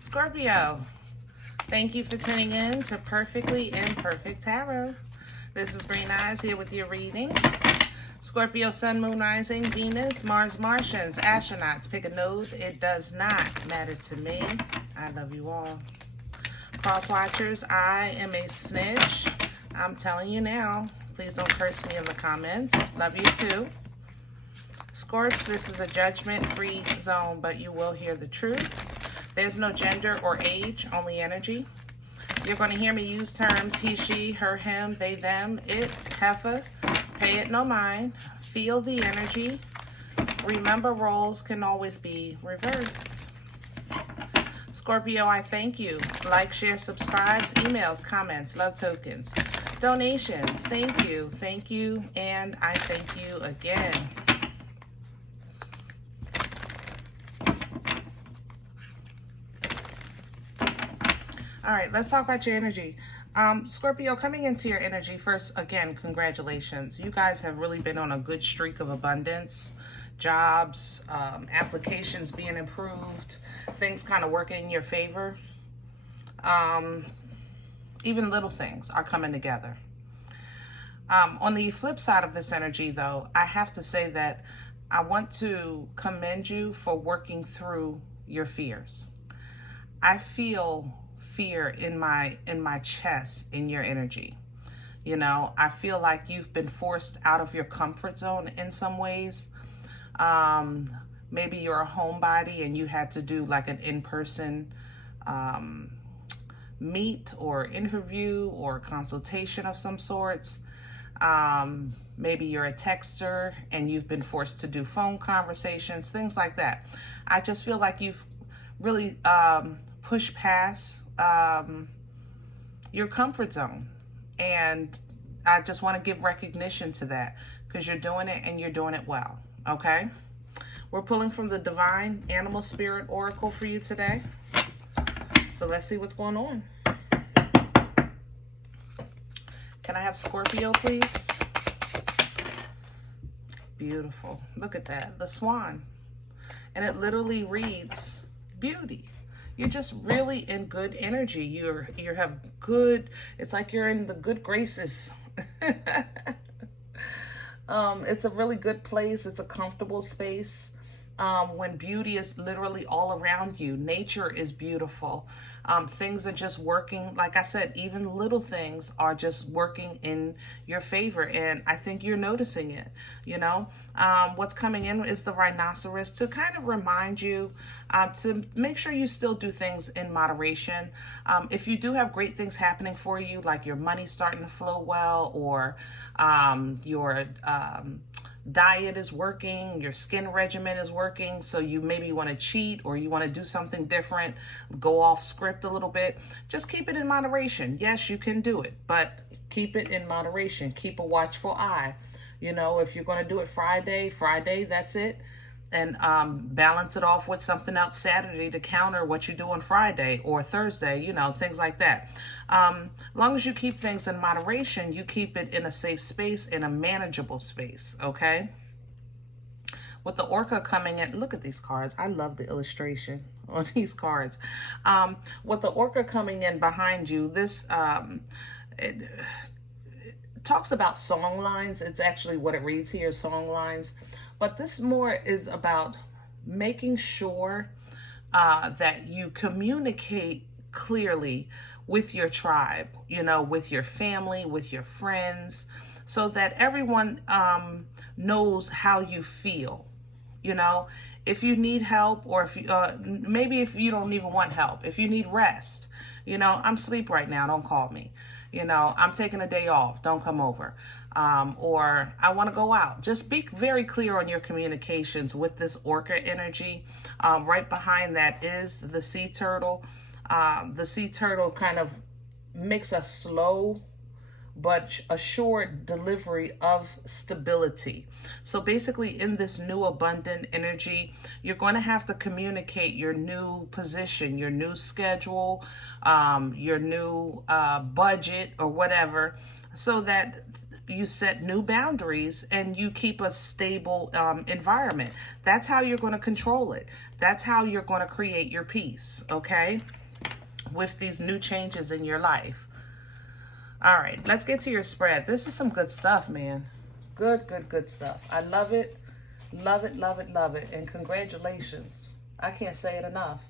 Scorpio, thank you for tuning in to Perfectly Imperfect Tarot. This is Green Eyes here with your reading. Scorpio, Sun, Moon, Rising, Venus, Mars, Martians, astronauts. Pick a node. It does not matter to me. I love you all. Cross watchers, I am a snitch. I'm telling you now. Please don't curse me in the comments. Love you too. Scorps, this is a judgment-free zone, but you will hear the truth. There's no gender or age, only energy. You're going to hear me use terms he, she, her, him, they, them, it, heifer. Pay it no mind. Feel the energy. Remember, roles can always be reversed. Scorpio, I thank you. Like, share, subscribes, emails, comments, love tokens, donations. Thank you, and I thank you again. All right, let's talk about your energy. Scorpio, coming into your energy, first, again, congratulations. You guys have really been on a good streak of abundance. Jobs, applications being improved, things kind of working in your favor. Even little things are coming together. On the flip side of this energy, though, I have to say that I want to commend you for working through your fears. I feel fear in my chest in your energy. You know, I feel like you've been forced out of your comfort zone in some ways. Maybe you're a homebody and you had to do like an in-person meet or interview or consultation of some sorts. Maybe you're a texter and you've been forced to do phone conversations, things like that. I just feel like you've really pushed past your comfort zone, and I just want to give recognition to that because you're doing it and you're doing it well. Okay, we're pulling from the Divine Animal Spirit Oracle for you today, so let's see what's going on. Can I have Scorpio, please? Beautiful. Look at that, the swan, and it literally reads beauty. You're just really in good energy. You have good, it's like you're in the good graces. It's a really good place. It's a comfortable space. When beauty is literally all around you. Nature is beautiful. Things are just working. Like I said, even little things are just working in your favor. And I think you're noticing it, you know. What's coming in is the rhinoceros to kind of remind you to make sure you still do things in moderation. If you do have great things happening for you, like your money starting to flow well, or your diet is working, your skin regimen is working, so you maybe want to cheat or you want to do something different, go off script a little bit, just keep it in moderation. Yes, you can do it, but keep it in moderation. Keep a watchful eye. You know, if you're going to do it Friday, that's it. And balance it off with something else Saturday to counter what you do on Friday or Thursday, you know, things like that. As long as you keep things in moderation, you keep it in a safe space, in a manageable space, okay? With the orca coming in, look at these cards. I love the illustration on these cards. With the orca coming in behind you, this it talks about song lines. It's actually what it reads here, song lines. But this more is about making sure that you communicate clearly with your tribe, you know, with your family, with your friends, so that everyone knows how you feel. You know, if you need help, or if you, maybe if you don't even want help, if you need rest, you know, I'm asleep right now, don't call me. You know, I'm taking a day off, don't come over. Or I want to go out. Just be very clear on your communications with this orca energy. Right behind that is the sea turtle. The sea turtle kind of makes a slow but assured delivery of stability. So basically, in this new abundant energy, you're going to have to communicate your new position, your new schedule, your new budget or whatever, so that you set new boundaries and you keep a stable environment. That's how you're going to control it. That's how you're going to create your peace, okay? With these new changes in your life. All right, let's get to your spread. This is some good stuff, man. Good, good, good stuff. I love it. Love it, love it, love it. And congratulations. I can't say it enough.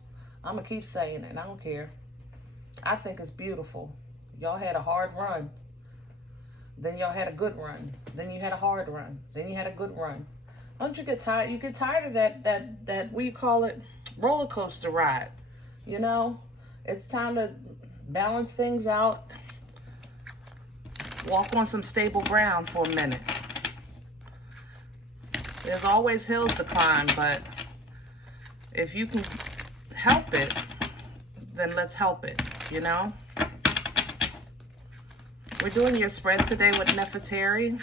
I'm going to keep saying it. I don't care. I think it's beautiful. Y'all had a hard run. Then y'all had a good run. Then you had a hard run. Then you had a good run. Don't you get tired? You get tired of that what do you call it? Roller coaster ride. You know? It's time to balance things out. Walk on some stable ground for a minute. There's always hills to climb, but if you can help it, then let's help it, you know? We're doing your spread today with Nefertari.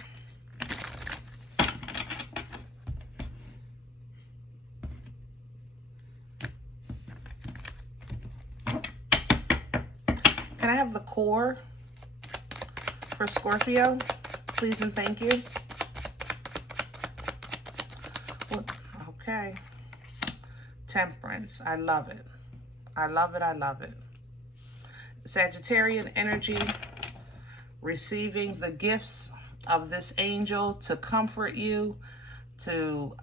Can I have the core for Scorpio, please and thank you? Okay. Temperance. I love it. I love it. I love it. Sagittarian energy, receiving the gifts of this angel to comfort you, to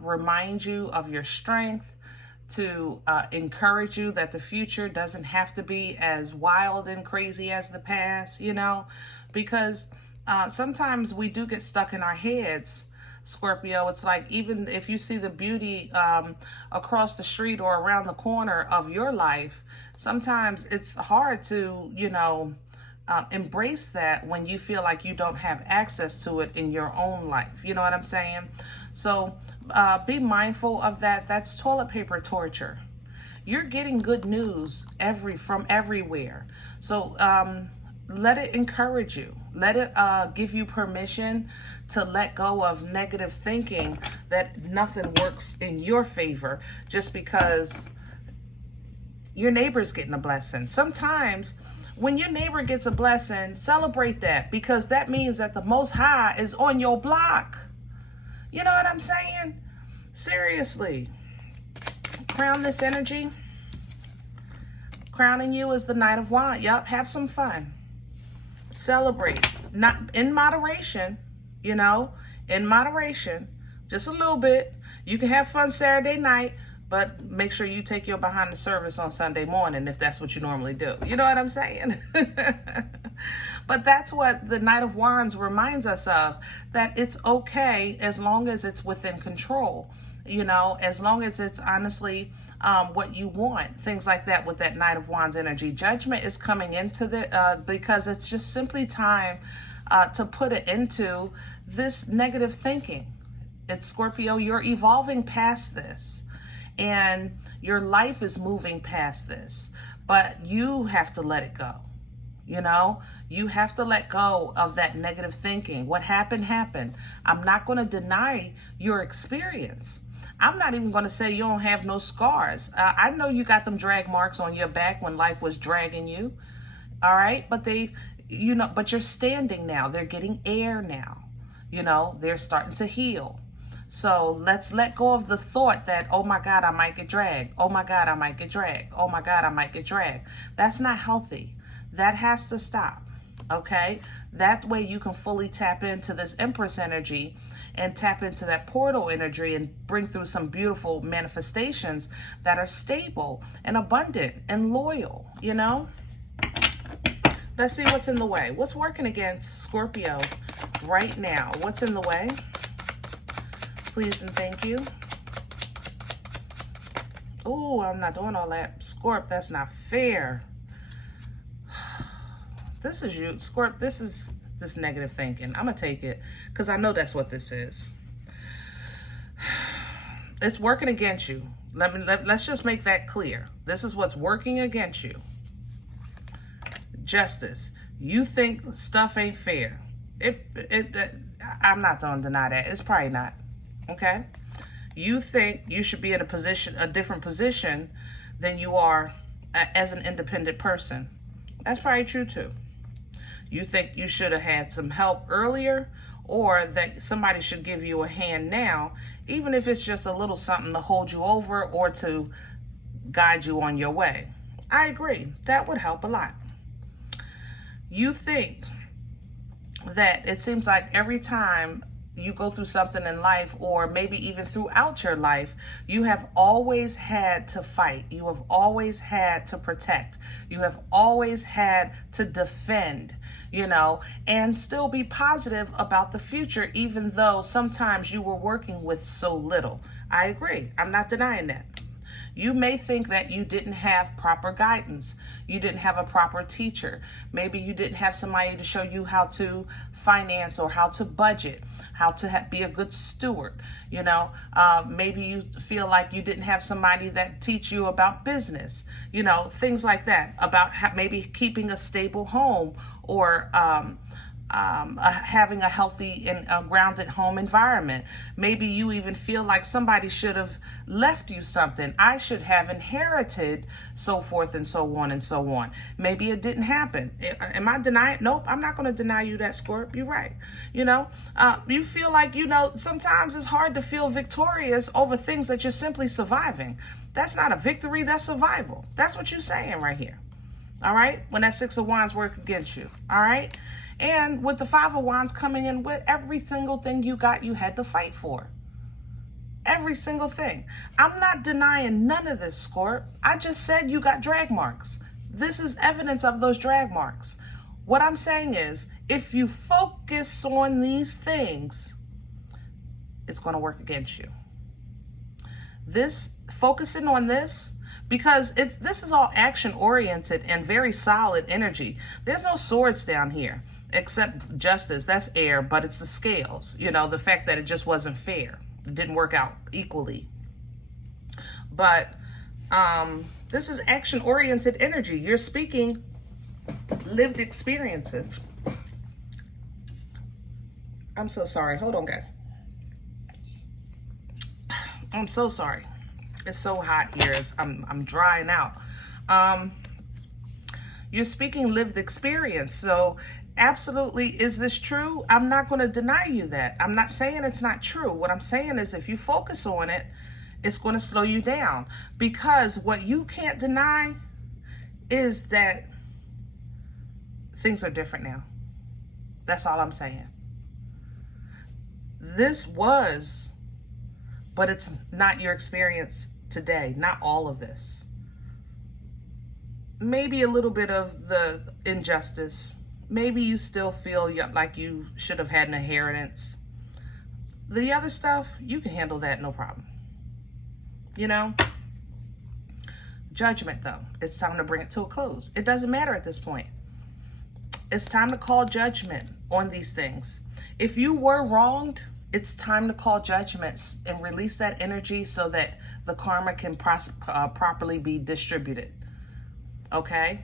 remind you of your strength, to encourage you that the future doesn't have to be as wild and crazy as the past, you know, because sometimes we do get stuck in our heads, Scorpio. It's like, even if you see the beauty across the street or around the corner of your life, sometimes it's hard to, you know, embrace that when you feel like you don't have access to it in your own life. You know what I'm saying? So be mindful of that. That's toilet paper torture. You're getting good news from everywhere. So let it encourage you. Let it give you permission to let go of negative thinking that nothing works in your favor just because your neighbor's getting a blessing. Sometimes when your neighbor gets a blessing, celebrate that, because that means that the Most High is on your block. You know what I'm saying? Seriously. Crown this energy. Crowning you is the Knight of Wands. Yup, have some fun. Celebrate. Not in moderation, you know, in moderation. Just a little bit. You can have fun Saturday night, but make sure you take your behind the service on Sunday morning if that's what you normally do. You know what I'm saying? But that's what the Knight of Wands reminds us of, that it's okay as long as it's within control. You know, as long as it's honestly what you want. Things like that with that Knight of Wands energy. Judgment is coming into the, because it's just simply time to put it into this negative thinking. It's Scorpio, you're evolving past this. And your life is moving past this, but you have to let it go. You know, you have to let go of that negative thinking. What happened, happened. I'm not going to deny your experience. I'm not even going to say you don't have no scars. I know you got them drag marks on your back when life was dragging you. All right. But you know, but you're standing now. They're getting air now. You know, they're starting to heal. So let's let go of the thought that, oh my God, I might get dragged. Oh my God, I might get dragged. Oh my God, I might get dragged. That's not healthy. That has to stop. Okay? That way you can fully tap into this Empress energy and tap into that portal energy and bring through some beautiful manifestations that are stable and abundant and loyal, you know? Let's see what's in the way. What's working against Scorpio right now? What's in the way? Please and thank you. Oh, I'm not doing all that. Scorp, that's not fair. This is you, Scorp. This is this negative thinking. I'm going to take it because I know that's what this is. It's working against you. Let's just make that clear. This is what's working against you. Justice. You think stuff ain't fair. I'm not going to deny that. It's probably not. Okay? You think you should be in a different position than you are as an independent person. That's probably true too. You think you should have had some help earlier, or that somebody should give you a hand now, even if it's just a little something to hold you over or to guide you on your way. I agree. That would help a lot. You think that it seems like every time you go through something in life, or maybe even throughout your life, you have always had to fight. You have always had to protect. You have always had to defend, and still be positive about the future, even though sometimes you were working with so little. I agree. I'm not denying that. You may think that you didn't have proper guidance. You didn't have a proper teacher. Maybe you didn't have somebody to show you how to finance or how to budget, how to be a good steward. Maybe you feel like you didn't have somebody that teach you about business, things like that, about maybe keeping a stable home, or having a healthy and grounded home environment. Maybe you even feel like somebody should have left you something. I should have inherited, so forth and so on and so on. Maybe it didn't happen. Am I denying? Nope, I'm not going to deny you that, Scorp. You're right. You feel like, sometimes it's hard to feel victorious over things that you're simply surviving. That's not a victory, that's survival. That's what you're saying right here. All right? When that Six of Wands work against you. All right? And with the Five of Wands coming in, with every single thing you got, you had to fight for. Every single thing. I'm not denying none of this, Scorp. I just said you got drag marks. This is evidence of those drag marks. What I'm saying is, if you focus on these things, it's going to work against you. Focusing on this, because this is all action oriented and very solid energy. There's no swords down here. Except justice, that's air, but it's the scales. The fact that it just wasn't fair. It didn't work out equally. But this is action-oriented energy. You're speaking lived experiences. I'm so sorry. Hold on, guys. I'm so sorry. It's so hot here. I'm drying out. You're speaking lived experience. So absolutely, is this true? I'm not going to deny you that. I'm not saying it's not true. What I'm saying is, if you focus on it, it's going to slow you down. Because what you can't deny is that things are different now. That's all I'm saying. This was, but it's not your experience today. Not all of this. Maybe a little bit of the injustice. Maybe you still feel like you should have had an inheritance. The other stuff, you can handle that, no problem. Judgment, though. It's time to bring it to a close. It doesn't matter at this point. It's time to call judgment on these things. If you were wronged, it's time to call judgments and release that energy so that the karma can properly be distributed. Okay?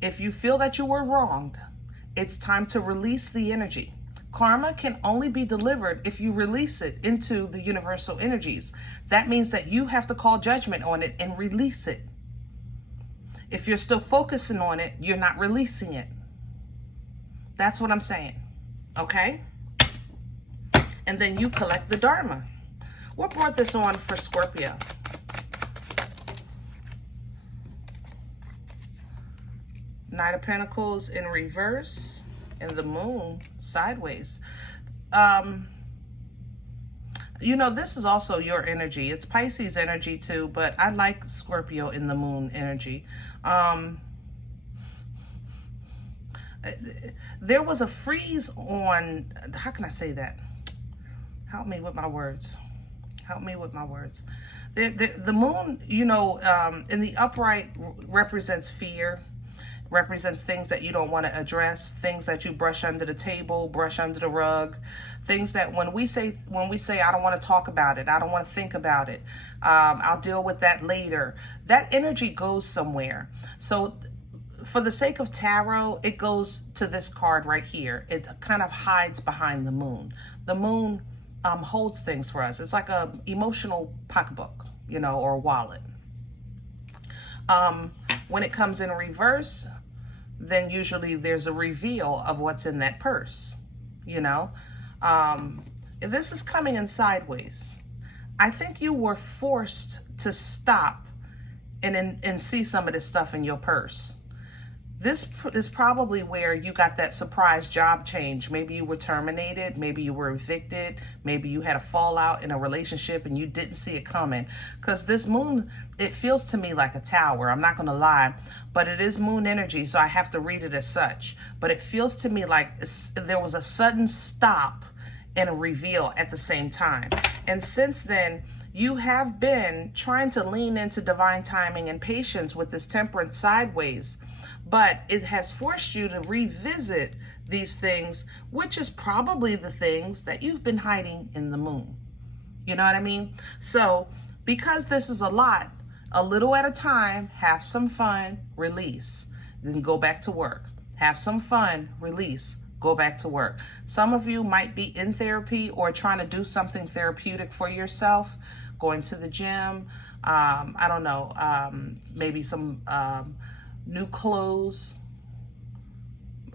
If you feel that you were wronged, it's time to release the energy. Karma can only be delivered if you release it into the universal energies. That means that you have to call judgment on it and release it. If you're still focusing on it, you're not releasing it. That's what I'm saying. Okay? And then you collect the dharma. What brought this on for Scorpio? Knight of Pentacles in reverse and the moon sideways. This is also your energy. It's Pisces energy too, but I like Scorpio in the moon energy. There was a freeze on, how can I say that? Help me with my words. The moon, in the upright represents fear. Represents things that you don't want to address, things that you brush under the table, brush under the rug, things that when we say I don't want to talk about it, I don't want to think about it, I'll deal with that later, that energy goes somewhere. So for the sake of tarot, it goes to this card right here. It kind of hides behind the moon. The moon holds things for us. It's like a emotional pocketbook, or a wallet. When it comes in reverse, then usually there's a reveal of what's in that purse, you know. This is coming in sideways. I think you were forced to stop and see some of this stuff in your purse. This is probably where you got that surprise job change. Maybe you were terminated. Maybe you were evicted. Maybe you had a fallout in a relationship and you didn't see it coming. Because this moon, it feels to me like a tower. I'm not going to lie. But it is moon energy, so I have to read it as such. But it feels to me like there was a sudden stop and a reveal at the same time. And since then, you have been trying to lean into divine timing and patience with this Temperance sideways. But it has forced you to revisit these things, which is probably the things that you've been hiding in the moon. You know what I mean? So because this is a lot, a little at a time, have some fun, release, then go back to work. Have some fun, release, go back to work. Some of you might be in therapy or trying to do something therapeutic for yourself, going to the gym, I don't know, maybe some new clothes,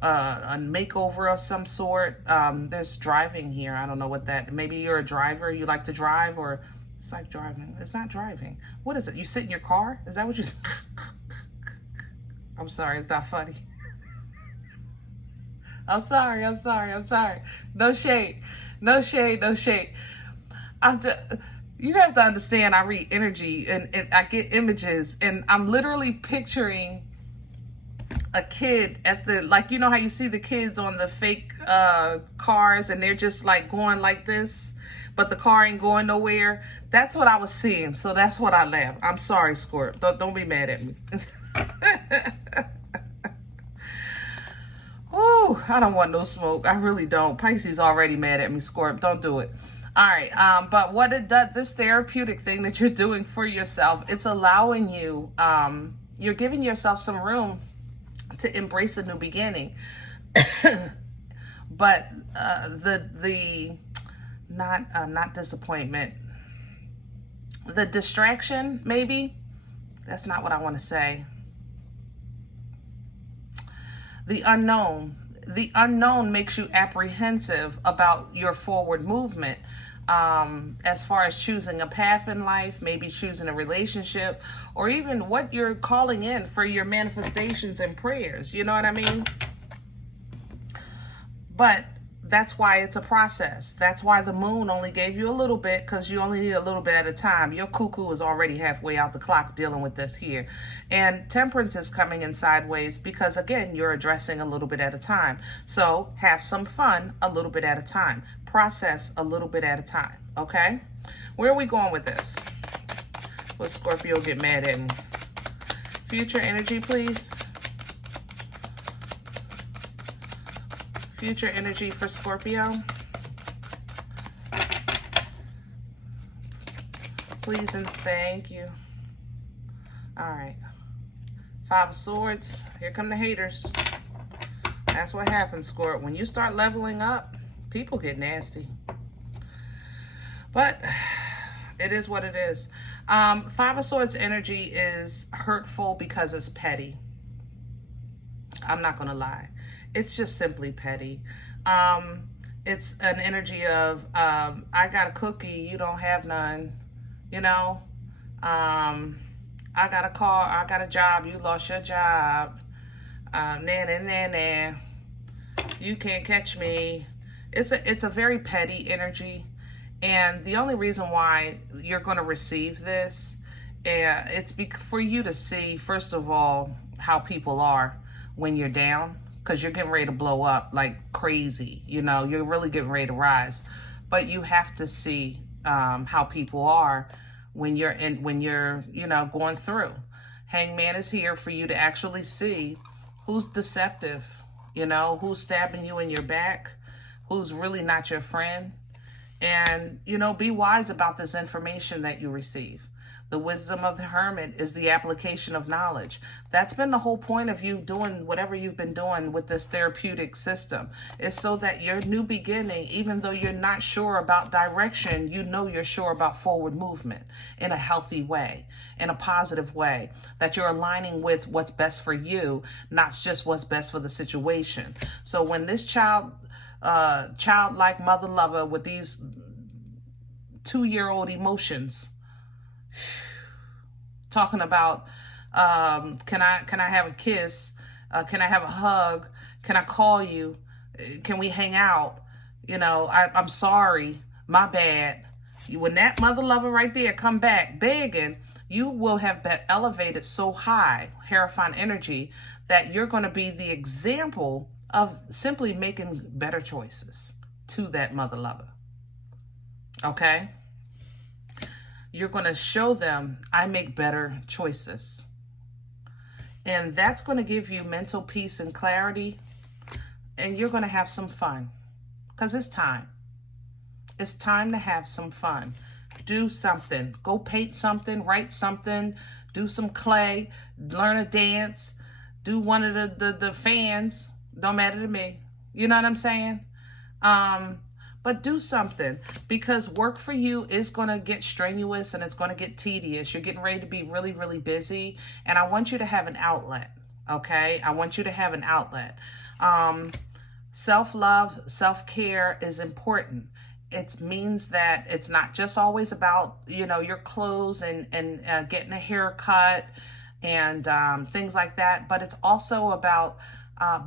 a makeover of some sort. There's driving here. I don't know what that, maybe you're a driver, you like to drive, or it's like driving. It's not driving. What is it? You sit in your car? Is that what you, I'm sorry, it's not funny. I'm sorry. No shade. You have to understand, I read energy and I get images, and I'm literally picturing a kid at the, like, you know how you see the kids on the fake cars and they're just like going like this, but the car ain't going nowhere. That's what I was seeing. So that's what I laughed. I'm sorry, Scorp. Don't be mad at me. Whew, I don't want no smoke. I really don't. Pisces already mad at me, Scorp. Don't do it. All right. But what it does, this therapeutic thing that you're doing for yourself, it's allowing you, you're giving yourself some room to embrace a new beginning. But not disappointment, the distraction, maybe, that's not what I want to say. The unknown makes you apprehensive about your forward movement, as far as choosing a path in life, maybe choosing a relationship, or even what you're calling in for your manifestations and prayers. You know what I mean? But that's why it's a process. That's why the moon only gave you a little bit, because you only need a little bit at a time. Your cuckoo is already halfway out the clock dealing with this here. And Temperance is coming in sideways because, again, you're addressing a little bit at a time. So have some fun a little bit at a time. Process a little bit at a time, okay? Where are we going with this? Will Scorpio get mad at me? Future energy, please. Future energy for Scorpio. Please and thank you. All right. 5 of Swords. Here come the haters. That's what happens, Scorp. When you start leveling up, people get nasty. But it is what it is. 5 of Swords energy is hurtful because it's petty. I'm not going to lie. It's just simply petty. It's an energy of, I got a cookie, you don't have none. You know, I got a car, I got a job, you lost your job. You can't catch me. It's a very petty energy. And the only reason why you're going to receive this, it's for you to see, first of all, how people are when you're down. Because you're getting ready to blow up like crazy. You know, you're really getting ready to rise. But you have to see how people are when you're going through. Hangman is here for you to actually see who's deceptive, who's stabbing you in your back, who's really not your friend. And, be wise about this information that you receive. The wisdom of the hermit is the application of knowledge. That's been the whole point of you doing whatever you've been doing with this therapeutic system. It's so that your new beginning, even though you're not sure about direction, you know you're sure about forward movement in a healthy way, in a positive way, that you're aligning with what's best for you, not just what's best for the situation. So when this childlike mother lover with these 2-year-old emotions, talking about can I have a kiss, can I have a hug, can I call you, can we hang out, you know, I'm sorry, my bad. When that mother lover right there come back begging, you will have been elevated so high, Hierophant energy, that you're going to be the example of simply making better choices to that mother lover. Okay? You're going to show them, I make better choices. And that's going to give you mental peace and clarity. And you're going to have some fun. Because it's time. It's time to have some fun. Do something. Go paint something. Write something. Do some clay. Learn a dance. Do one of the fans. Don't matter to me. You know what I'm saying? But do something, because work for you is going to get strenuous and it's going to get tedious. You're getting ready to be really, really busy. And I want you to have an outlet. Okay? I want you to have an outlet. Self-love, self-care is important. It means that it's not just always about, you know, your clothes and getting a haircut and things like that. But it's also about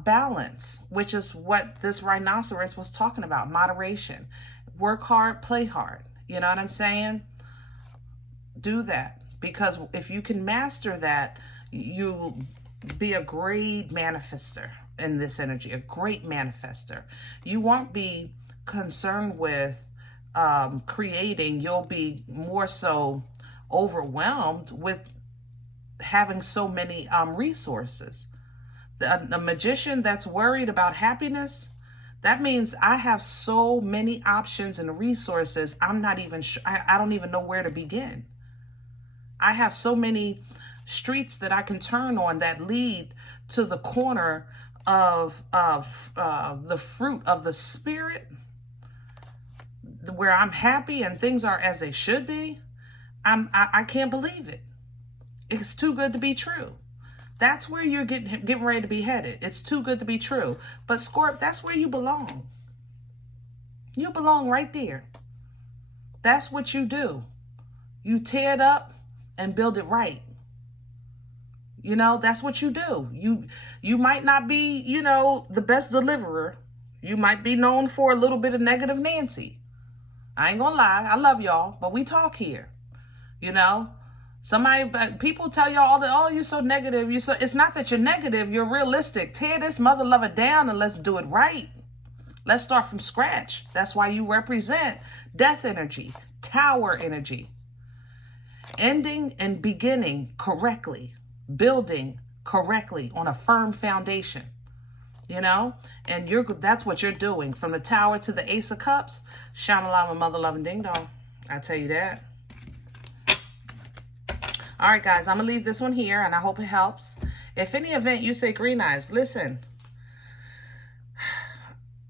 balance, which is what this rhinoceros was talking about. Moderation. Work hard, play hard. You know what I'm saying? Do that, because if you can master that, you'll be a great manifester in this energy, a great manifester. You won't be concerned with creating. You'll be more so overwhelmed with having so many resources. A magician that's worried about happiness, that means I have so many options and resources. I'm not even sure. I don't even know where to begin. I have so many streets that I can turn on that lead to the corner of the fruit of the spirit, where I'm happy and things are as they should be. I can't believe it. It's too good to be true. That's where you're getting ready to be headed. It's too good to be true. But Scorp, that's where you belong. You belong right there. That's what you do. You tear it up and build it right. You know, that's what you do. You might not be, you know, the best deliverer. You might be known for a little bit of negative Nancy. I ain't gonna lie. I love y'all, but we talk here. You know? People tell y'all all that, oh, you're so negative. It's not that you're negative, you're realistic. Tear this mother lover down and let's do it right. Let's start from scratch. That's why you represent death energy, tower energy. Ending and beginning correctly, building correctly on a firm foundation. You know, and that's what you're doing. From the tower to the Ace of Cups, Shamalama, mother loving ding dong. I tell you that. All right, guys, I'm going to leave this one here, and I hope it helps. If any event you say green eyes, listen,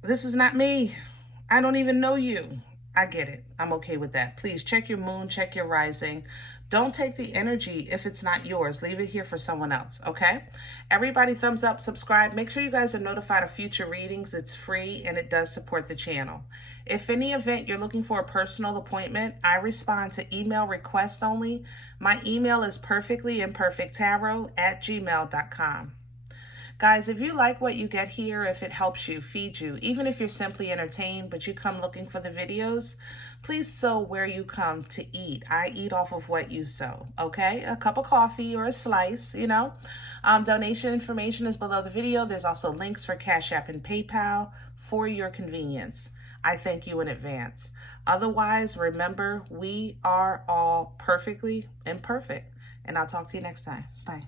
this is not me. I don't even know you. I get it. I'm okay with that. Please check your moon, check your rising. Don't take the energy if it's not yours. Leave it here for someone else, okay? Everybody, thumbs up, subscribe. Make sure you guys are notified of future readings. It's free, and it does support the channel. If any event you're looking for a personal appointment, I respond to email request only. My email is perfectlyimperfecttarot@gmail.com. Guys, if you like what you get here, if it helps you, feed you, even if you're simply entertained, but you come looking for the videos, please sow where you come to eat. I eat off of what you sow, okay? A cup of coffee or a slice, you know. Donation information is below the video. There's also links for CashApp and PayPal for your convenience. I thank you in advance. Otherwise, remember, we are all perfectly imperfect. And I'll talk to you next time. Bye.